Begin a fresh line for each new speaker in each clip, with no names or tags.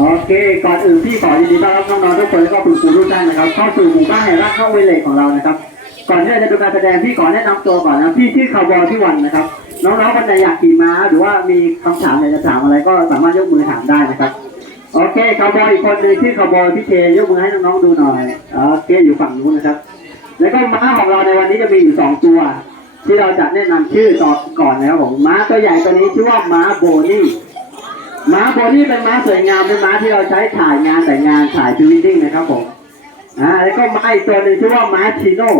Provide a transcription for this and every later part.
โอเค ก่อนอื่นพี่ขอยินดีต้อนรับน้องๆทุกคนแล้วก็คุณครูทุกท่านนะครับเข้าสู่หมู่บ้านแห่งรักเข้าเวเลของเรานะครับ ก่อนที่เราจะดูการแสดงพี่ขอแนะนำตัวก่อนนะพี่ชื่อคาวบอยพี่วันนะครับ น้องๆคนไหนอยากขี่ม้า หรือว่ามีคำถามอยากจะถามอะไรก็สามารถยกมือถามได้นะครับโอเคคาวบอยอีกคนหนึ่งชื่อคาวบอยพี่เคยกมือให้น้องๆดูหน่อยโอเคอยู่ฝั่งนู้นนะครับ แล้วก็ม้าของเราในวันนี้จะมีอยู่สองตัว ที่เราจะแนะนำชื่อต่อก่อนนะครับผมม้าตัวใหญ่ตัวนี้ชื่อว่าม้าโบนี่ ม้าโบนี่เป็นม้าสวยงามเป็นม้าที่เราใช้ถ่ายงานแต่งงานถ่ายพรีเวดดิ้งนะครับผมอ่าแล้วก็ม้าอีกตัวหนึ่งชื่อว่าม้าชิโน่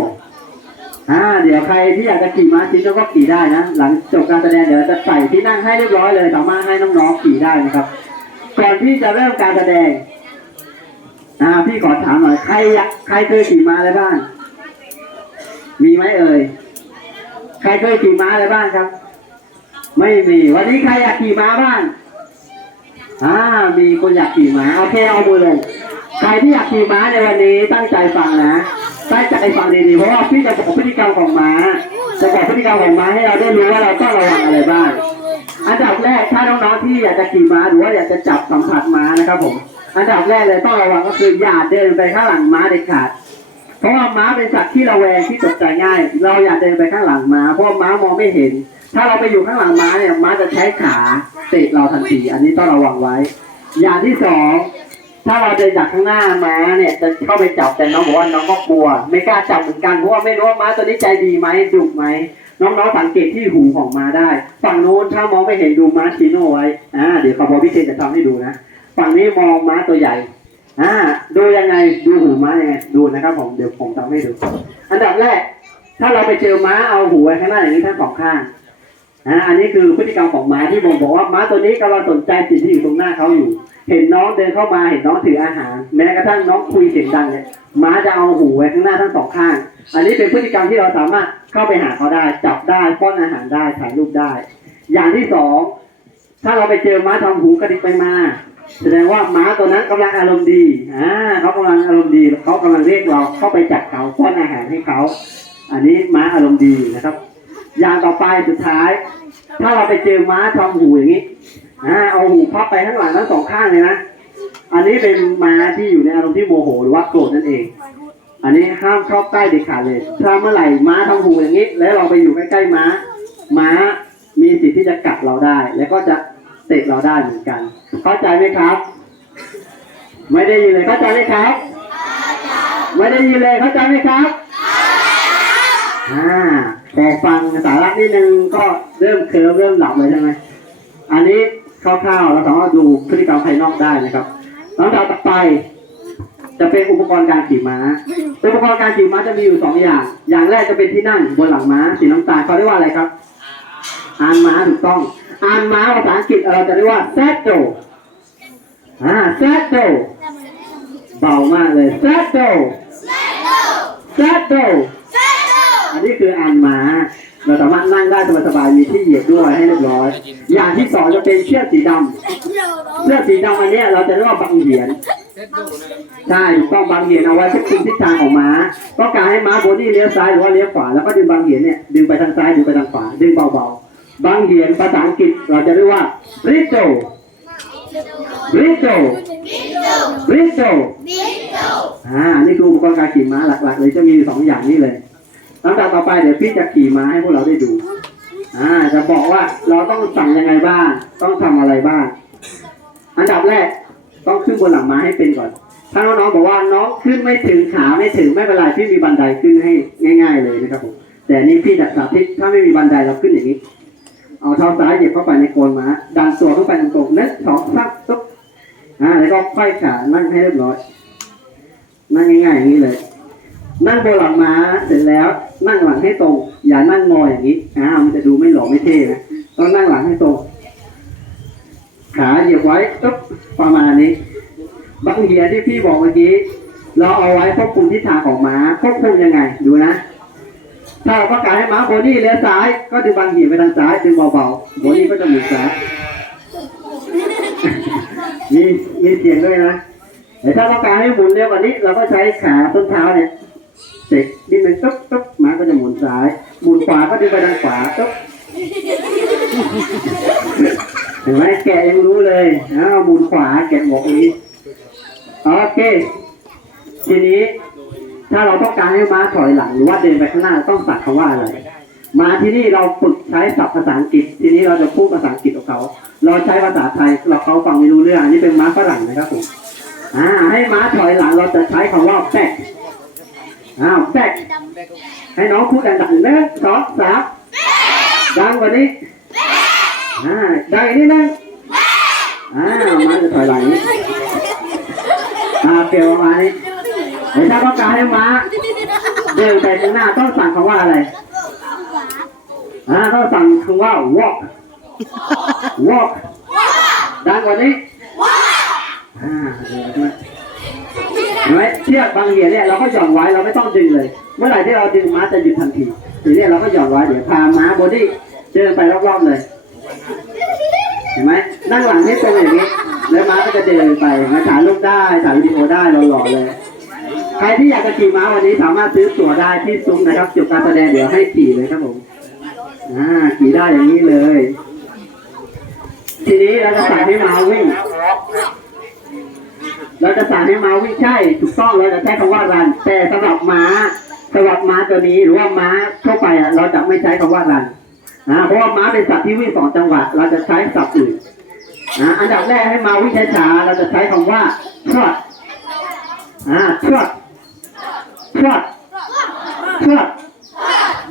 อ่าเดี๋ยวใครที่อยากจะขี่ม้าชิโน่ก็ขี่ได้นะ หลังจบการแสดงเดี๋ยวจะใส่ที่นั่งให้เรียบร้อยเลยสามารถให้น้องๆขี่ได้นะครับก่อนที่จะเริ่มการแสดงอ่าพี่ขอถามหน่อยใครอยากใครเคยขี่ม้าอะไรบ้างมีไหมเอ่ยใครเคยขี่ม้าอะไรบ้างครับ ไม่มี วันนี้ใครอยากขี่ม้าบ้าง อ่ามีคนอยากขี่ม้าโอเคเอามือลงใครที่อยากขี่ม้าในวันนี้ตั้งใจฟังนะตั้งใจฟังดีๆเพราะว่าพี่จะบอกพฤติกรรมของม้าจะบอกพฤติกรรมของม้าให้เราได้รู้ว่าเราต้องระวังอะไรบ้าง อันดับแรกถ้าน้องๆที่อยากจะขี่ม้าหรือว่าอยากจะจับสัมผัสม้านะครับผมอันดับแรกเลยต้องระวังก็คืออย่าเดินไปข้างหลังม้าเด็ดขาด เพราะว่าม้าเป็นสัตว์ที่ระแวงที่ตกใจง่าย เราอย่าเดินไปข้างหลังม้าเพราะม้ามองไม่เห็น ถ้าเราไปอยู่ข้างหลังม้าเนี่ยม้าจะใช้ขาเตะเราทันที อันนี้ต้องระวังไว้ อย่างที่สองถ้าเราเดินจากข้างหน้าม้าเนี่ยจะเข้าไปจับแต่น้องบอกว่าน้องก็กลัว ไม่กล้าจับเหมือนกันเพราะว่าไม่รู้ว่าม้าตัวนี้ใจดีไหมดุไหมน้องๆสังเกตที่หูของม้าได้ ฝั่งโน้นถ้ามองไม่เห็นดูม้าชิโน่ไว้อ่าเดี๋ยวขบอพิเศษจะทำให้ดูนะฝั่งนี้มองม้าตัวใหญ่อ่าดูยังไงดูหูม้ายังไงดูนะครับผมเดี๋ยวผมทำให้ดู อันดับแรก ถ้าเราไปเจอม้าเอาหูไว้ข้างหน้าอย่างนี้ทั้งสองข้าง อ่าอันนี้คือพฤติกรรมของม้าที่ผมบอกว่าม้าตัวนี้กำลังสนใจสิ่งที่อยู่ตรงหน้าเขาอยู่ เห็นน้องเดินเข้ามาเห็นน้องถืออาหาร แม้กระทั่งน้องคุยเสียงดังเนี่ยม้าจะเอาหูไว้ข้างหน้าทั้งสองข้าง อันนี้เป็นพฤติกรรมที่เราสามารถเข้าไปหาเขาได้จับได้ป้อนอาหารได้ถ่ายรูปได้ อย่างที่สองถ้าเราไปเจอม้าทำหูกระดิกไปมาแสดงว่าม้าตัวนั้นกำลังอารมณ์ดี อ่าเขากำลังอารมณ์ดี เขากำลังเรียกเราเข้าไปจับเขาป้อนอาหารให้เขา อันนี้ม้าอารมณ์ดีนะครับ อย่างต่อไปสุดท้าย ถ้าเราไปเจอม้าทำหูอย่างนี้อ่าเอาหูพับไปข้างหลังทั้งสองข้างเลยนะอันนี้เป็นม้าที่อยู่ในอารมณ์ที่โมโหหรือว่าโกรธนั่นเอง อันนี้ห้ามเข้าใกล้เด็ดขาดเลย ถ้าเมื่อไหร่ม้าทำหูอย่างนี้ แล้วเราไปอยู่ใกล้ๆม้า ม้ามีสิทธิ์ที่จะกัดเราได้ แล้วก็จะเตะเราได้เหมือนกัน เข้าใจไหมครับ ไม่ได้ยินเลยเข้าใจไหมครับ ไม่ได้ยินเลยเข้าใจไหมครับอ่า แต่ฟังสาระนิดนึงก็เริ่มเคลิ้มเริ่มหลับเลยใช่ไหมอันนี้คร่าวๆเราสามารถดูพฤติกรรมภายนอกได้นะครับลำดับต่อไป จะเป็นอุปกรณ์การขี่ม้า อุปกรณ์การขี่ม้าจะมีอยู่สองอย่าง อย่างแรกจะเป็นที่นั่งบนหลังม้าสีน้ำตาลเขาเรียกว่าอะไรครับอานม้าถูกต้องอานม้าภาษาอังกฤษเราจะเรียกว่า saddle อ่า saddle เบามากเลย saddle saddle อันนี้คืออานม้าเราสามารถนั่งได้สบายๆมีที่เหยียบด้วยให้เรียบร้อย อย่างที่สองจะเป็นเชือกสีดำเชือกสีดำอันเนี้ยเราจะเรียกว่าบังเหียนใช่ถูกต้องบางเหียนเอาไว้ควบคุมทิศทางของม้าต้องการให้ม้าโบนี่เลี้ยวซ้ายหรือว่าเลี้ยวขวาแล้วก็ดึงบางเหียนเนี่ยดึงไปทางซ้ายดึงไปทางขวาดึงเบาๆบางเหียนภาษาอังกฤษเราจะเรียกว่า bridle bridle bridle อ่านี่คืออุปกรณ์การขี่ม้าหลักๆเลยจะมีอยู่สองอย่างนี้เลย ลำดับต่อไปเดี๋ยวพี่จะขี่ม้าให้พวกเราได้ดูอ่าจะบอกว่าเราต้องสั่งยังไงบ้าง ต้องทำอะไรบ้าง อันดับแรกต้องขึ้นบนหลังม้าให้เป็นก่อน ถ้าน้องๆบอกว่าน้องขึ้นไม่ถึงขาไม่ถึงไม่เป็นไรพี่มีบันไดขึ้นให้ง่าย ๆ เลยนะครับผมแต่นี่พี่จะสาธิตถ้าไม่มีบันไดเราขึ้นอย่างนี้ เอาเท้าซ้ายเหยียบเข้าไปในโคนม้าดันตัวเข้าไปตรงๆเน็ตสองซักตุ๊บอ่าแล้วก็ไขว้ขานั่งให้เรียบร้อยนั่งง่ายๆอย่างนี้เลย นั่งบนหลังม้าเสร็จแล้ว นั่งหลังให้ตรง อย่านั่งงออย่างนี้อ่ามันจะดูไม่หล่อไม่เท่นะต้องนั่งหลังให้ตรงขาเหยียบไว้ตุ๊บประมาณนี้บางเหียที่พี่บอกเมื่อกี้เราเอาไว้ควบคุมทิศทางของม้าควบคุมยังไง ดูนะถ้าเราต้องการให้ม้าโบนี่เลี้ยวซ้าย ก็ดึงบางเหียไปทางซ้ายดึงเบาๆโบนี่ก็จะหมุนซ้ายมีมีเสียงด้วยนะแต่ถ้าต้องการให้หมุนเร็วกว่านี้ เราก็ใช้ขาต้นเท้าเนี่ย เตะนิดนึงตุ๊บตุ๊บม้าก็จะหมุนซ้ายหมุนขวาก็ดึงไปทางขวาตุ๊บเห็นไหมแกะยังรู้เลยอ้าวหมุนขวาแกะบอกนี้โอเค ทีนี้ ถ้าเราต้องการให้ม้าถอยหลังหรือว่าเดินไปข้างหน้าต้องสั่งคำว่าอะไรมาที่นี่เราฝึกใช้ศัพท์ภาษาอังกฤษ ทีนี้เราจะพูดภาษาอังกฤษกับเขา เราใช้ภาษาไทยเราเขาฟังไม่รู้เรื่องอันนี้เป็นม้าฝรั่งนะครับผมอ่าให้ม้าถอยหลังเราจะใช้คำว่า back อ้าว back ให้น้องพูดดังๆหนึ่งสองสามดังกว่านี้อ่าดังอีกนิดนึงอ่าม้าจะถอยหลังนี้อ่าเปลี่ยนประมาณนี้เดี๋ยวถ้าต้องการให้ม้าเดินไปข้างหน้าต้องสั่งคำว่าอะไรอ่าต้องสั่งคำว่า walk walk ดังกว่านี้อ่าเห็น ไหมเห็นไหมเชือกบางเหยียเนี่ยเราก็หย่อนไว้เราไม่ต้องดึงเลย เมื่อไหร่ที่เราดึงม้าจะหยุดทันทีทีนี้เราก็หย่อนไว้เดี๋ยวพาม้าบอดี้เดินไปรอบๆเลย เห็นไหมนั่งหลังให้ตรงอย่างนี้ แล้วม้าก็จะเดินไปมาถ่ายรูปได้ถ่ายวิดีโอได้หล่อๆเลยใครที่อยากจะขี่ม้าวันนี้สามารถซื้อตั๋วได้ที่ซุ้มนะครับจุดการแสดงเดี๋ยวให้ขี่เลยครับผมอ่าขี่ได้อย่างนี้เลย ทีนี้เราจะสั่งให้ม้าวิ่ง เราจะสั่งให้ม้าวิ่งใช่ถูกต้องเราจะใช้คำว่ารัน แต่สำหรับม้าสำหรับม้าตัวนี้หรือว่าม้าทั่วไปอะเราจะไม่ใช้คำว่ารันอ่าเพราะว่าม้าเป็นสัตว์ที่วิ่งสองจังหวะเราจะใช้ศัพท์อื่นอ่าอันดับแรกให้มาวิ่งช้าๆเราจะใช้คำว่า trot อ่า trot trot trot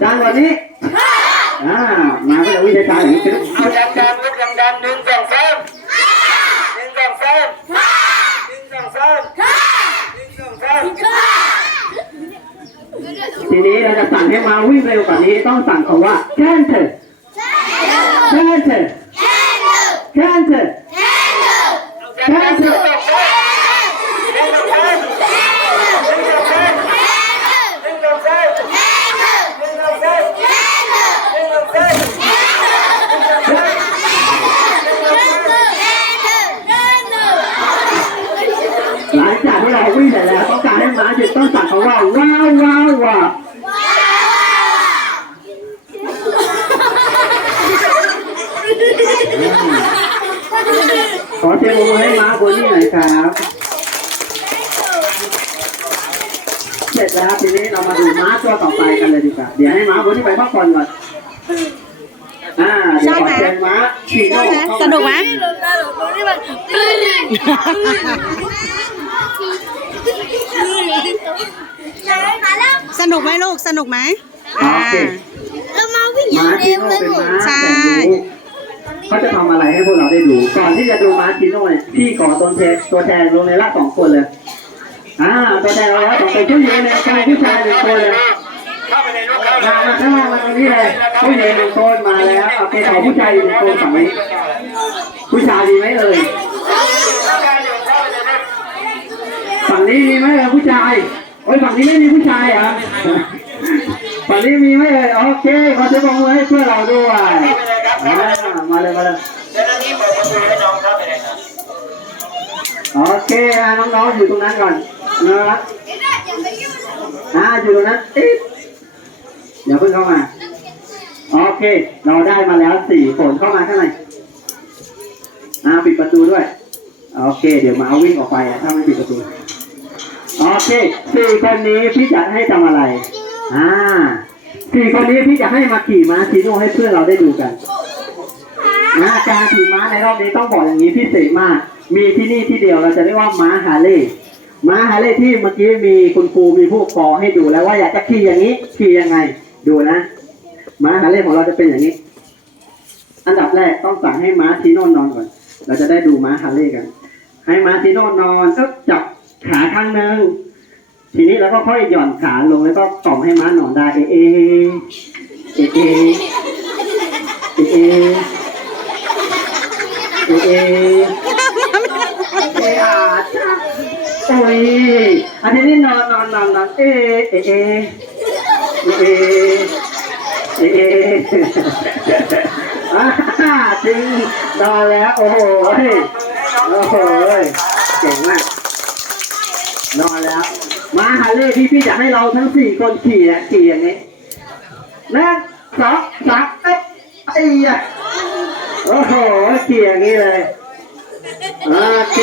ดังกว่านี้อ่าม้าก็จะวิ่งช้าๆอย่างนี้
เอาดังๆลูกดังๆหนึ่งสองสามหนึ่งสองสามหนึ่งสองสามหนึ่งสองสาม
ทีนี้เราจะสั่งให้ม้าวิ่งเร็วกว่านี้ต้องสั่งคำว่า canter canter canter
ดังๆหนึ่งสองสามหนึ่งสองสามหนึ่งสองสามหนึ่งสองสามหนึ่งสองสามหนึ่งสองสาม
หลังจากที่เราวิ่งเสร็จแล้วต้องการให้ม้าหยุด ต้องสั่งคำว่าว้าวว้าวว้าวขอเสียงปรบมือให้ม้าบนนี่หน่อยครับเสร็จแล้วทีนี้เรามาดูม้าตัวต่อไปกันเลยดีกว่าเดี๋ยวให้ม้าบนนี่ไปพักผ่อนก่อนอ่าเดี๋ยวขอเชิญม้าขี่โน่เข้ามา
สนุกไหม สนุกไหมลูก สนุกไหม
โอเค
เรามาวิ่งอ
ม้า
ย่าง
ชิ
เร็ว
โน่
เลย
เป็น
หนู
ม้า
ใช่
แสนรู้เขาจะทำอะไรให้พวกเราได้ดู ก่อนที่จะดูม้าชิโน่เนี่ยพี่ขอตัวแทนตัวแทนลงในละสองคนเลย อ่า ตัวแทนเราละสองคนผู้หญิงหนึ่งคนผู้ชายหนึ่งคนเลย
เข้าไปในลูกเข้าไป
มามาข้างล่างมาตรงนี้เลยผู้หญิงหนึ่งคนมาแล้วโอเคขอผู้ชายอีกหนึ่งคนฝั่งนี้ผู้ชายดีไหมเอ่ยฝั่งนี้มีไหมเอ่ยผู้ชายโอ้ยฝั่งนี้ไม่มีผู้ชายเหรอฝั่งนี้มีไหมเอ่ยโอเคขอเสียงปรบมือให้เพื่อนเราด้วยอ่ามาเลยมาเลย
เจ้าหน้าที่เปิดประตูให้น้องเข้าไปเลยครับ
โอเคอะน้องๆอยู่ตรงนั้นก่อนนะครับอ่าอยู่ตรงนั้นติ๊ดอย่าเพิ่งเข้ามา โอเค เราได้มาแล้วสี่คนเข้ามาข้างในอ่าปิดประตูด้วย โอเค เดี๋ยวมาเอาวิ่งออกไปอะถ้าไม่ปิดประตู โอเคสี่คนนี้พี่จะให้ทำอะไร อ่าสี่คนนี้พี่จะให้มาขี่ม้าชีโน่ให้เพื่อนเราได้ดูกันนะการขี่ม้าในรอบนี้ต้องบอกอย่างนี้พิเศษมาก มีที่นี่ที่เดียวเราจะเรียกว่าม้าฮาร์เลย์ม้าฮาร์เลย์ที่เมื่อกี้มีคุณครูมีผู้ปกครองให้ดูแล้วว่าอยากจะขี่อย่างนี้ขี่ยังไง ดูนะ ม้าฮาร์เลย์ของเราจะเป็นอย่างนี้ อันดับแรกต้องสั่งให้ม้าชีโน่นอนก่อน เราจะได้ดูม้าฮาร์เลย์กัน ให้ม้าชีโน่นอนก็จับ ขาข้างหนึ่งทีนี้เราก็ค่อยหย่อนขาลงแล้วก็กล่อมให้ม้านอนได้ เอเอเอเอเอเอเอเอเออาจ้าโอ้ยอันนี้นี่นอนนอนนอนนอนเอเอเอเอเอเอเออ่าจริงนอนแล้วโอ้โหโอ้โหเก่งมาก นอนแล้ว มาฮาเล่ที่พี่จะให้เราทั้งสี่คนขี่อะขี่อย่างนี้หนึ่งสองสามเอ๊ะไอ้ยะโอ้โหเกี่อย่างนี้เลยโอเค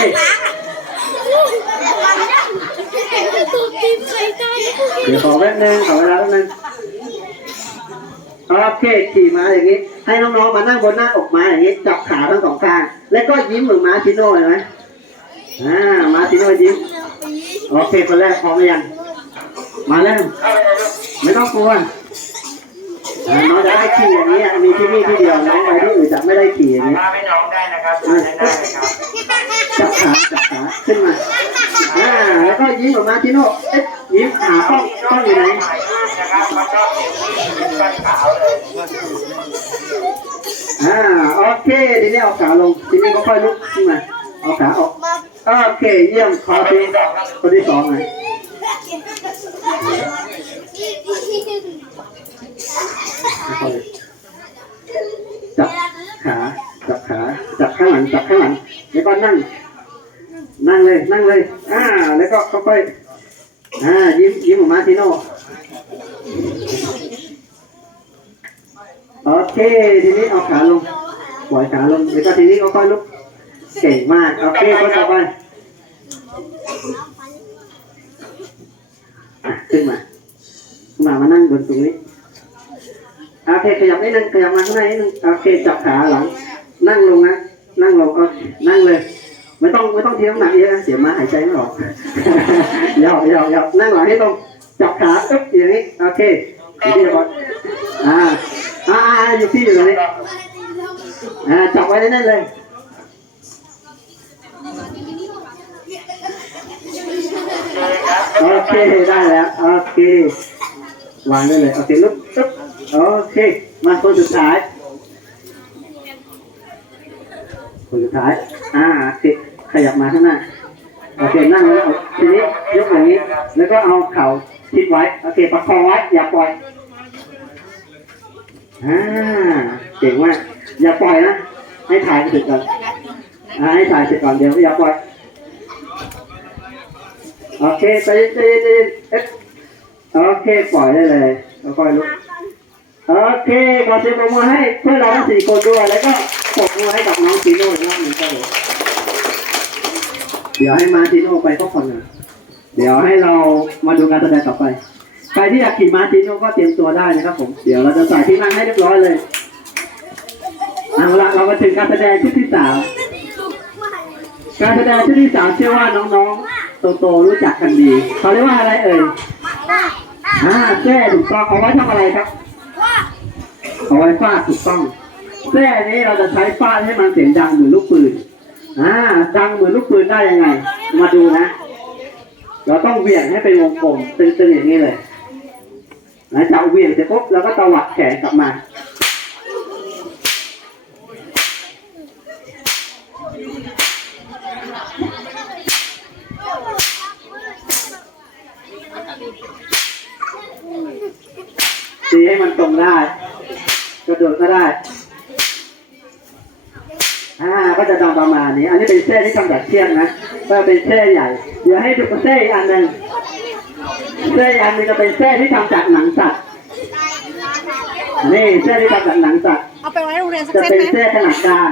เดี๋ยวขอแป๊บนึงขอเวลาแป๊บนึงโอเคขี่ม้าอย่างนี้ ให้น้องๆมานั่งบนหน้าอกม้าอย่างนี้จับขาทั้งสองข้างแล้วก็ยิ้มเหมือนม้าชิโน่เห็นไหม อ่าม้าชิโน่ยิ้มโอเคคนแรกพร้อมหรือยังมาเริ่ม
เข้าไปเลยลูก
ไม่ต้องกลัวอ่าน้องจะได้ขี่อย่างนี้อะมีที่นี่ที่เดียวน้องไปที่อื่นจะไม่ได้ขี่อย่างนี้
มาให้น้องได้นะครับได้ได้เลยครับ
จับขาจับขาขึ้นมาอ่าแล้วก็ยิ้มออกมาชิโน่เอ๊ะยิ้มขาป้องป้องอยู่ไหน
ถ่ายรูปนะครับมาชอบเสียงผู้หญิงเป็นกันขาวเลย
อ่าโอเคทีนี้เอาขาลงทีนี้ก็ค่อยลุกขึ้นมา เอาขาออกโอเค เยี่ยมขอ
คน
ที
ที่สองค
นที่สองเลยจับขา จับขา จับข้างหลัง จับข้างหลัง แล้วก็นั่ง นั่งเลย นั่งเลย อ่า แล้วก็ค่อยอ่า ยิ้ม ยิ้มออกมาทีโน่โอเค ทีนี้เอาขาลง ปล่อยขาลง แล้วก็ทีนี้ก็ค่อยลุก เก่งมากโอเคก็ต่อไปอะขึ้นมาขึ้นมามานั่งบนตรงนี้โอเคขยับนิดนึงขยับมาข้างในนิดนึงโอเคจับขาหลัง นั่งลงนะนั่งลงโอเคนั่งเลย ไม่ต้องไม่ต้องเทียมน้ำหนักเยอะนะเสียมาหายใจไม่ออกหยอกหยอกหยอกนั่งหลังให้ตรงจับขาอึ๊บอย่างนี้โอเคอยู่ที่ก่อนอ่าอ่าอ่าอยู่ที่อยู่ตรงนี้อ่าจับไว้แน่นๆเลย โอเคได้แล้วโอเควางได้เลยโอเคลุกอึ๊บโอเค มาคนสุดท้ายคนสุดท้ายอ่าติดขยับมาข้างหน้าโอเคนั่งแล้วเอาทีนี้ยกอย่างนี้ แล้วก็เอาเข่าชิดไว้โอเคประคองไว้อย่าปล่อยอ่าเก่งมากอย่าปล่อยนะให้ถ่ายเสร็จก่อนอ่าให้ถ่ายเสร็จก่อนเดี๋ยวอย่าปล่อย โอเคใจเย็นใจเย็นใจเย็นเอ๊ะโอเคปล่อยได้เลยแล้วค่อยลุกโอเคขอเสียงปรบมือให้เพื่อนเราทั้งสี่คนด้วยแล้วก็ปรบมือให้กับน้องซีโน่อีกรอบหนึ่งครับเดี๋ยวให้มาซีโน่ไปพักผ่อนน่อยเดี๋ยวให้เรามาดูการแสดงต่อไปใครที่อยากขี่มาซีโน่ก็เตรียมตัวได้นะครับผมเดี๋ยวเราจะใส่ที่นั่งให้เรียบร้อยเลยเอาละเรามาถึงการแสดงชุดที่สามการแสดงชุดที่สามเชื่อว่าน้องๆ โตๆรู้จักกันดีเขาเรียกว่าอะไรเอ่ยอ่าแจ้ถูกต้องเอาไว้ทำอะไรครับเอาไว้ฟาดถูกต้องแส้นี้เราจะใช้ฟาดให้มันเสียงดังเหมือนลูกปืนอ่าดังเหมือนลูกปืนได้ยังไง มาดูนะ เราต้องเหวี่ยงให้เป็นวงกลมตึงๆอย่างนี้เลยนะจับเหวี่ยงเสร็จปุ๊บเราก็ตวัดแขนกลับมา ตีให้มันตรงได้ กระโดดก็ได้ อ่า ก็จะทำประมาณนี้ อันนี้เป็นเส้นที่ทำจากเชือกนะก็เป็นเส้นใหญ่ เดี๋ยวให้ดูเส้นอีกอันหนึ่งเส้นอีกอันหนึงจะเป็นเส้นที่ทำจากหนังสัตว์ นี่เส้นที่ทำจากหนังสัตว์
เอาไปไว้โรงเรียนสัก
จะ
เส้น
เป็น
ไหม
เส้นขนาดกลาง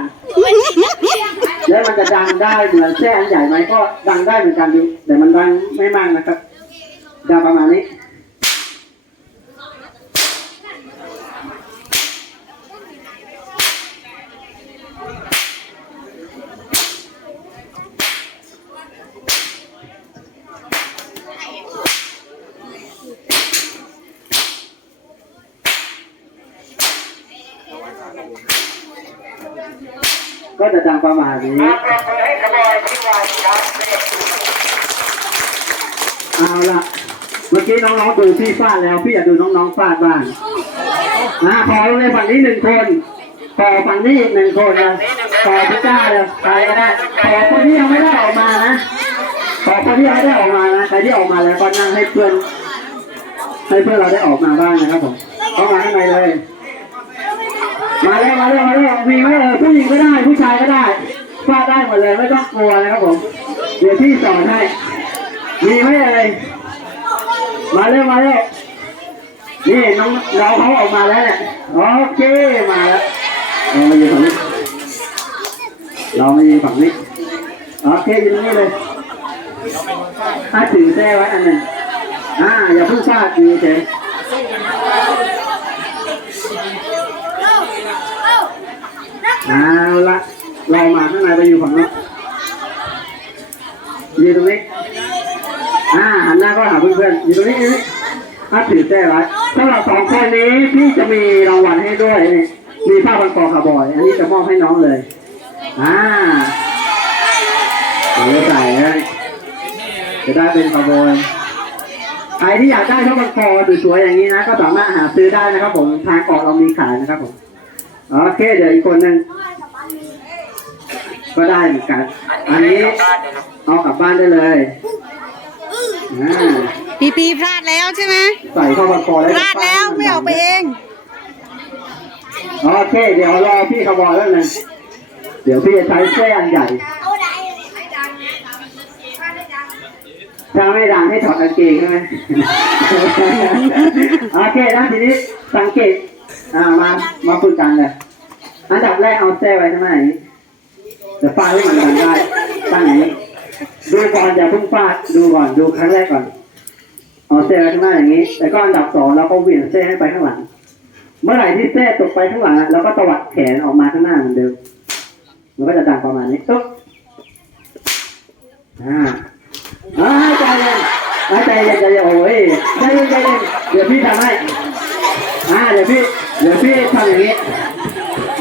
แล้วมันจะดังได้เหมือนเส้นอันใหญ่ไหมก็ดังได้เหมือนกันดูแต่มันดังไม่มากนะครับ ดังประมาณนี้ ก็จะดังประมาณนี้
มาปรบมือให้ขบอยที่วันครับเอา
ละเมื่อกี้น้องๆดูพี่ฟาดแล้วพี่อยากดูน้องๆฟาดบ้างอ่าขอลงในฝั่งนี้หนึ่งคนขอฝั่งนี้อีกหนึ่งคนนะขอพี่จ้าเลยใครก็ได้ขอคนที่ยังไม่ได้ออกมานะขอคนที่ยังไม่ได้ออกมานะใครที่ออกมาแล้วก็นั่งให้เพื่อนให้เพื่อนเราได้ออกมาบ้างนะครับผมเข้ามาข้างในเลย มาเลยมาเลยมาเลยมีไหมเออผู้หญิงก็ได้ผู้ชายก็ได้ฟาดได้หมดเลยไม่ต้องกลัวนะครับผม เดี๋ยวพี่สอนให้ มีไหมเอ่ยมาเร็วมาเร็วนี่น้องเราเขาออกมาแล้วเนี่ยโอเคมาแล้วเอามาอยู่งนี้เรามายืนฝั่งนี้โอเคยืนตรงนี้เลยถ้าถือแท้ไว้อันหนึ่งอ่าอย่าเพิ่งฟาดยืนเฉย เอาละเรามาข้างในไปอยู่ฝั่งนู้นยืนตรงนี้อ่าหันหน้าก็หาเพื่อนๆอยู่ตรงนี้อยู่นี้ถ้าถือแท้ไว้สำหรับสองคนนี้พี่จะมีรางวัลให้ด้วยนี่มีผ้าพันคอคาร์บอย อันนี้จะมอบให้น้องเลย อ่าเดี๋ยวใส่เลยจะได้เป็นคาร์บอยใครที่อยากได้ผ้าพันคอสวยๆอย่างนี้นะ ก็สามารถหาซื้อได้นะครับผม ทางเกาะเรามีขายนะครับผม โอเคเดี๋ยวอีกคนหนึ่งก็ได้เหมือนกัน อันนี้เอากลับบ้านได้เลยอ่า
ปีปีพลาดแล้วใช่ไหม
ใส่เข้ามาคอแล้ว
พลาดแล้วไม่ออกไปเอง
โอเค เดี๋ยวรอพี่ขบอยแล้วนึงเดี๋ยวพี่จะใช้แส้อันใหญ่ถ้าไม่ดังให้ถอดกางเกงใช่ไหมโอเคนะทีนี้สังเกต อ่ามามาคุยกันเลยอันดับแรกเอาแส้ไว้ใช่ไหมเดี๋ยวฟาดให้มันดังได้ตั้งอย่างนี้ดูก่อนอย่าเพิ่งฟาดดูก่อนดูครั้งแรกก่อนเอาเส้ไว้ข้างหน้าอย่างนี้ แล้วก็อันดับสองเราก็เหวี่ยงเส้ให้ไปข้างหลัง เมื่อไหร่ที่เส้ตกไปข้างหลังเราก็ตวัดแขนออกมาข้างหน้าเหมือนเดิมมันก็จะดังประมาณนี้ตุ๊บอ่าอ่าใจเย็นใจเย็นใจเย็นโอ้ยใจเย็นใจเย็นเดี๋ยวพี่ทำให้อ่าเดี๋ยวพี่ เดี๋ยวพี่ทำอย่างนี้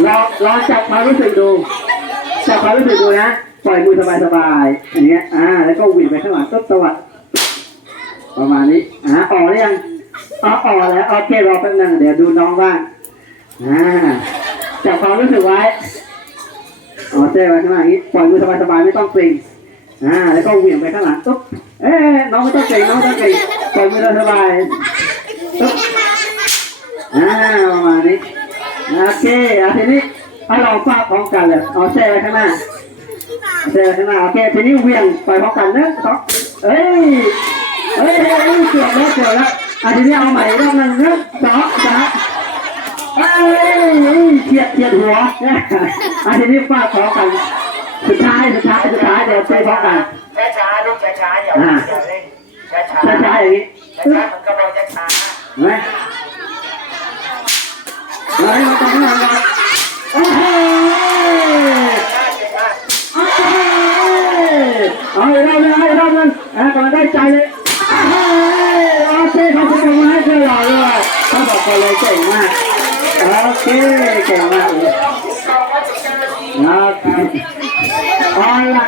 ลองลองจับความรู้สึกดูจับความรู้สึกดูนะปล่อยมือสบายๆอย่างเงี้ยอ่า แล้วก็หวิ่งไปข้างหลังตุ๊บตวัดประมาณนี้อ่าออกหรือยังอ๋อออกแล้วโอเครอแป๊บนึงเดี๋ยวดูน้องบ้างอ่าจับความรู้สึกไว้อ๋อเจ้ไว้ข้างหลังอย่างนี้ปล่อยมือสบายๆไม่ต้องเกร็งอ่า แล้วก็เหวี่ยงไปข้างหลังตุ๊บเอ๊ะน้องไม่ต้องเกร็งน้องไม่ต้องเกร็งปล่อยมือสบายตุ๊บอ่า โอเคอะทีนี้เอาลองฟาดพร้อมกันเลยเอาเจ้ไว้ข้างหน้าเจอข้างหน้าโอเคทีนี้เวียงไปพร้อมกันนะสองเอ้ยเอ้ยเอ้ยเกือบแล้วเกือบแล้วอะทีนี้เอาใหม่รอบนึงนะสองสามเอ้ยเฉียดเฉียดหัวอะทีนี้ฟาดพร้อมกันสุดท้ายสุดท้ายสุดท้ายเดี๋ยวใจพร้อมกัน
ช้าๆลูกช้าๆอย่า
อ
ย่าเร่งช้าๆช้า
ช้าๆอย่างนี้
ๆเหมือนกระบอกช้า
เห็น ไหมเฮ้ยมาตรงนี้มาโอ้โห
ๆ
เอาอีกรอบนึงเอาอีกรอบนึงอะกำลังได้ใจเลยโอเคขอบคุณมากเลยหล่อเลยขาบอกกันเลยเก่งมากโอเคเก่งมากเลยนะครับเอาละ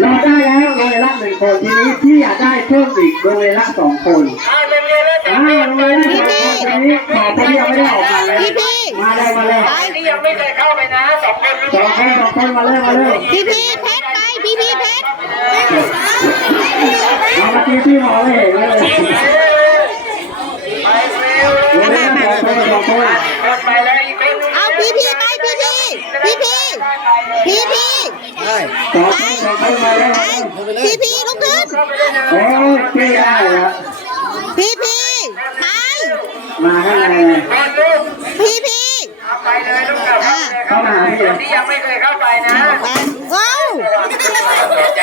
เราได้แล้ว รงเรียนละหนึ่งคนทีนี้พี่อยากได้เพิ่มอีกโรงเรียนละสองคน
อ่าโรงเรียนแล้วแต่
อ่า
เรียน
โรงเรียนละสองคนทีนี้ขอคนที่ยังไม่ได้ออกมาเลย
พี่พี่
มาเลยมาเลย
นี่ยังไม่เคยเข้าไปนะสองคนรู้
สองคนสองคนมาเลยมาเลย
พี่พี่เพชรไปพี่พี่เพชร
เอาเมื่อกี้พี่มองไม่เห็นเลย
ไปเร็ว
พี่พี่พี่
องคนสองคนมาเลย
ไปพี่พี่ลุกขึ้น
โอเคได้แล้ว
พี่พี่ไป
มาข้างใน
คนลูก
พี่พี่
ไปเลยลูกกลับเข้ามาคนที่ยังไม่เคยเข้าไปนะ
ว้าว
ใจ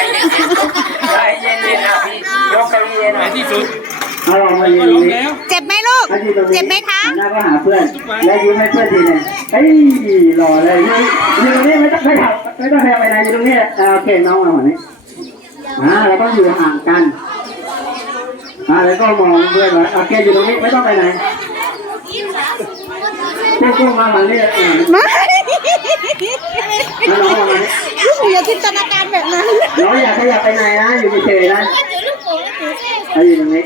เย็นๆนะพี่ กเก้าอี้หน่อยที่สุด
เอาลองมายืนตรงนี้
เจ็บไหมลูก
ถ้ายืนตรงนี้
เจ็บไหมคะ
หันหน้าก็หาเพื่อน แล้วยิ้มให้เพื่อนทีหนึงเฮ้ยหล่อเลยยืนยืนตรงนี้ไม่ต้องไม่ทำไม่ต้องพยายามไปไหนยืนตรงนี้อ่าโอเคน้องมาหัวนี้อ่าเราต้องอยู่ห่างกันอ่าแล้วก็มองเพื่อนไว้โอเคอยู่ตรงนี้ไม่ต้องไปไหน พวกพวกมาหันนี้เออ
ไม่
มาน้องมาหันนี้
ลูกอย่าจินตนาการแบบนั้น
น้องอย่าขยับไปไหนนะอยู่เฉยๆนะให้อยู่ตรงนี้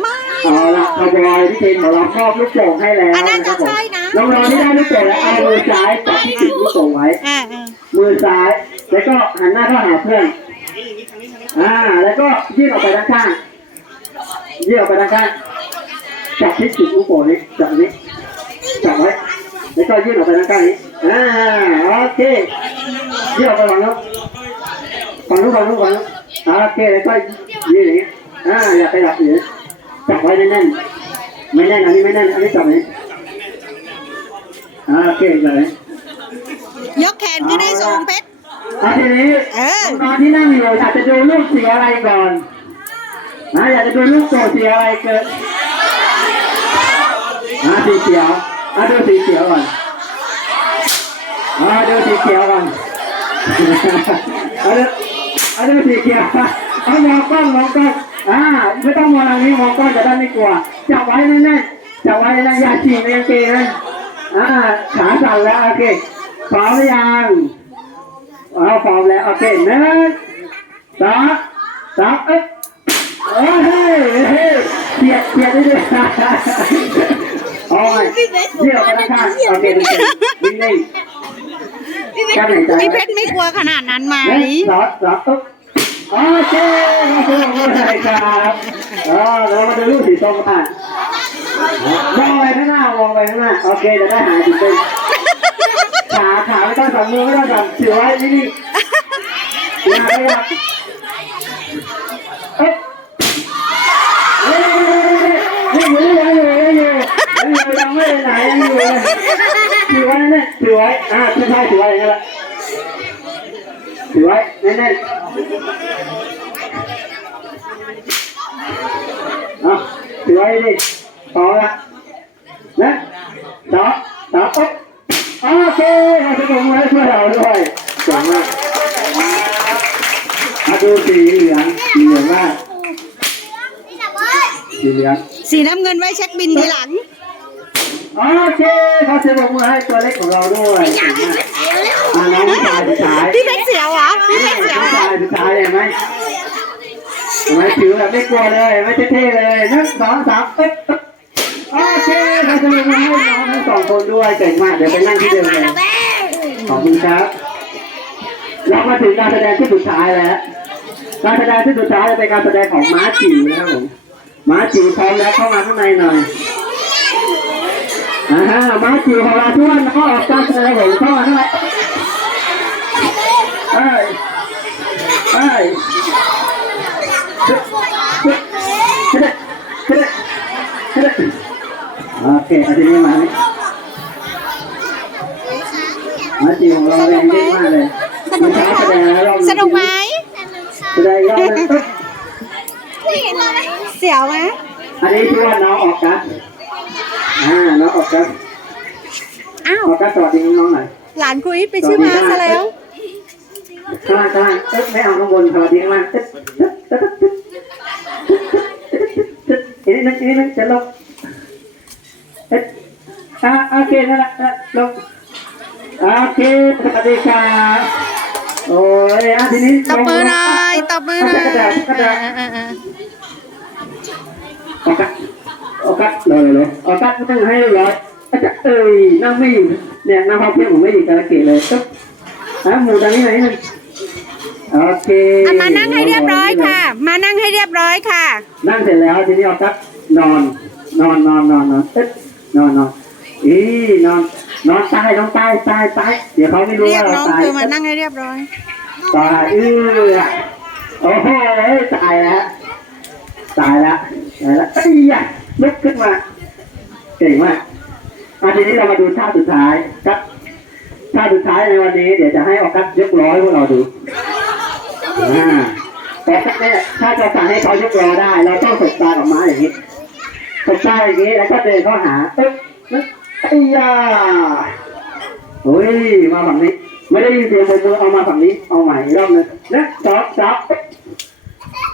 ไม่
เอาละขบอยพี่เทนของเราครอบลูกโป่งให้แล้ว
อันนั้น
นะครับผม
ก็ใช่นะ
น้องๆที่ได้ลูกโป่งแล้วเอามือซ้ายจับที่จุดลูกโป่งไว้
อ่าอ่า
มือซ้าย แล้วก็หันหน้าเข้าหาเพื่อน อ่า แล้วก็ยื่นออกไปด้านข้าง ยื่นออกไปด้านข้าง จับที่จุดลูกโป่งนี้จับนี้ จับไว้แล้วก็ยื่นออกไปด้านข้างนี้อ่าโอเคยื่นออกไปฝั่งนู้นฝั่งนู้นฝั่งนู้นฝั่งนู้นอ่าโอเคแล้วก็ยื่นอย่างนี้อ่าอย่าไปหลับอยู่จับไว้แน่นๆไม่แน่นอันนี้ไม่แน่นอันนี้จับไว้อ่าโอเคจับไว้
ยกแขนขึ้นให้สูงเพชร
เอาทีนี้
เออ
น้องๆที่นั่งอยู่อยากจะดูรูปสีอะไรก่อนนะอยากจะดูรูปโตสีอะไรเกิดนะสีเขียว อะดูสีเขียวก่อนอะดูสีเขียวก่อนเอาดูเอาดูสีเขียวเอามองกล้องมองกล้องอ่าไม่ต้องมองทางนี้มองกล้องจะได้ไม่กลัวจับไว้แน่ๆจับไว้แน่ๆอย่าฉีกในกางเกงนะอ่าขาสั่นแล้วโอเคพร้อมหรือยังเอาพร้อมแล้วโอเคหนึ่งสองสามเอ๊ะโอ้ยเฮ้ยเฮ้ยเกียดเกียดได้ด้วย โอ้ยเดี่ยวไปข้างๆโอเคโอเคนิ่งนิ่งๆกั้นหายใจ
พี่เพชรไม่กลัวขนาดนั้นไหม
หนึ่งสองสามปึ๊บโอเคมาดูเลยครับเออเรามาดูรูปสีส้มกันมองไปข้างหน้ามองไปข้างหน้าโอเคจะได้หายตื่นเต้นขาขาไม่ต้องสั่นมือไม่ต้องสั่นถือไว้นี่นี่ยังไงครับเอ๊ะ เลยถือไว้แน่ๆถือไว้อ่าไม่ใช่ถือไว้อย่างนี้แหละถือไว้แน่ๆอะถือไว้ดิต่อละนะต่อต่อปุ๊บโอเคมาสนุกมาช่วยเราด้วยเก่งมากมาดูสีเหลืองสีเหลืองมากสีเหลือง
สีน้ำเงินไว้เช็คบินทีหลัง
โอเคขอเสียงปรบมือให้ตัวเล็กของเราด้วยเก่งมากอ่าน้องผู้ชายสุดท้าย
พี่เพชรเสียวเหรอพี่เพชรเสียว
ผู้
เหรอ
ชายสุดท้ายเห็นไหมเห็นไหมถือแบบไม่กลัวเลยไม่เท่ๆเลยหนึ่งสองสามปึ๊บปึ๊บโอเคขอเสียงปรบมือให้น้องทั้งสองคนด้วยเก่งมากเดี๋ยวไปนั่งที่เดิมเลยขอบคุณครับเรามาถึงการแสดงที่สุดท้ายแล้วการแสดงที่สุดท้ายจะเป็นการแสดงของม้าจิ๋วนะครับผมม้าจิ๋วพร้อมแล้วเข้ามาข้างในหน่อย อ่าฮะม้าจิ๋วของเราทุกวันก็ออกการแสดงผมเข้ามาข้างในเอ้ยเอ้ยขึ้นเลยขึ้นเลยขึ้นเลยโอเคเอาทีนี้มานี่ม้าจิ๋วของเราแรงเยอะมากเลยเมื่อเช้าแสดงแล้วรอบ
สนุกไหม
แสดงรอบนึงปึ๊บ
เสียวไหม
อันนี้ชื่อว่าน้องออกกัส อ่าน้องออกกัส
อ้าว
ออกกัสสวัสดีน้องๆหน่อย
หลานคุยไปชื่อมาซะแล้ว
ข้างล่างข้างล่างเอ๊ะไม่เอาข้างบนสวัสดีข้างล่างเอ๊ะเอ๊ะเอ๊ะเอ๊ะเอ๊ะเอ๊ะอีกนิดนึงอีกนิดนึงจะลงเอ๊ะอ่าโอเคนั่นแหละนั่นแหละลงโอเคสวัสดีครับโอ้ยอะทีนี้
ตบมือหน่อยตบมือหน่อย
กระดาษกระดาษ
เออเออ
ออกกัสออ กกัสเลยเลยออกกัสนั่งให้เรียบร้อยอาจจะเอ้ยนั่งไม่อยู่เนี่ยนั่งพับเพียงผมไม่อยู่กระเกะเลยปึ๊บอะหมูดังนี้หน่อยนิดนึงโอเค
เอามานั่งให้เรียบร้อยค่ะ มานั่งให้เรียบร้อยค่ะ
นั่งเสร็จแล้วทีนี้ออกกัสนอน นอนนอนนอนนอนเอ๊ะนอนนอนอีนอนนอนตายนอนตายตายตายเดี๋ยวเขาไม่รู้
เรียก
ว่า
น้
เรา
อง
ตาย
คือมานั่งให้เรียบร้อย
ตายเออโอ้โหตายแล้วตายแล้วตายแล้วไอ้ยะ ลุกขึ้นมาเก่งมากอาทีนี้เรามาดูท่าสุดท้ายครับท่าสุดท้ายในวันนี้เดี๋ยวจะให้ออกัสยกร้อยพวกเราดูแต่เนี่ยถ้าจะสั่งให้เขายกร้อได้ เราต้องสบตาออกมาอย่างนี้สบตาอย่างนี้แล้วก็เดินเข้าหาปึ๊บปึ๊บไอ้ยาโอ้ยมาฝั่งนี้ ไม่ได้ยินเสียงบนมือเอามาฝั่งนี้เอาใหม่รอบนึงนะสองสามปึ๊บ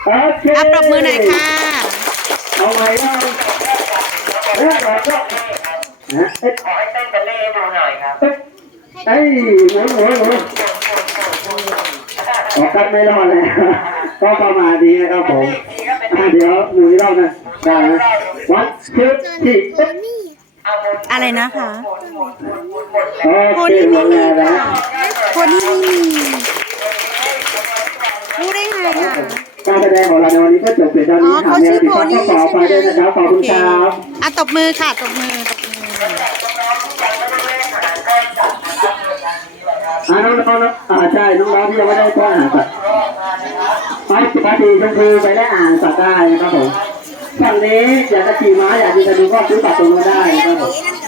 โอเค
อะปรบมือหน่อยค่ะ
เอาใหม่รอบ เอ๊ะรอบรอบนะเอ๊ะ
ขอให้เต้นบัลเล่ต์ให้ดูหน่อยครับ
เอ๊ะเอ้ยหมุนหมุนหมุนออกกันไม่รอดเลยก็ประมาณนี้นะครับผมอะเดี๋ยวหมุนอีกรอบนะได้นะวันชื่อที่อะ
อะไรนะคะ
โอเคหมดแล้วนะ
คนนี้รู้ได้ไงอะ
การแสดงของเราในวันนี้ก็จบเพียงเท่า
อ๋อ
นี้
เขาชื่อโพนี่
ก็ขอ
ใช่
ไป
ไหม
ด้วยนะครับขอบคุณครับ
อะตบมือค่ะตบมือตบมือ
อ่าน้องๆนะอ่าใช่น้องๆที่ยังไม่ได้ป้อนอาหารสัตว์ไปปกติชมพูไปได้อ่านสัตว์ได้นะครับผมฝั่งนี้อยากจะขี่ม้าอยากจะดูก็ซื้อบัตรตรงนู้นได้นะครับผม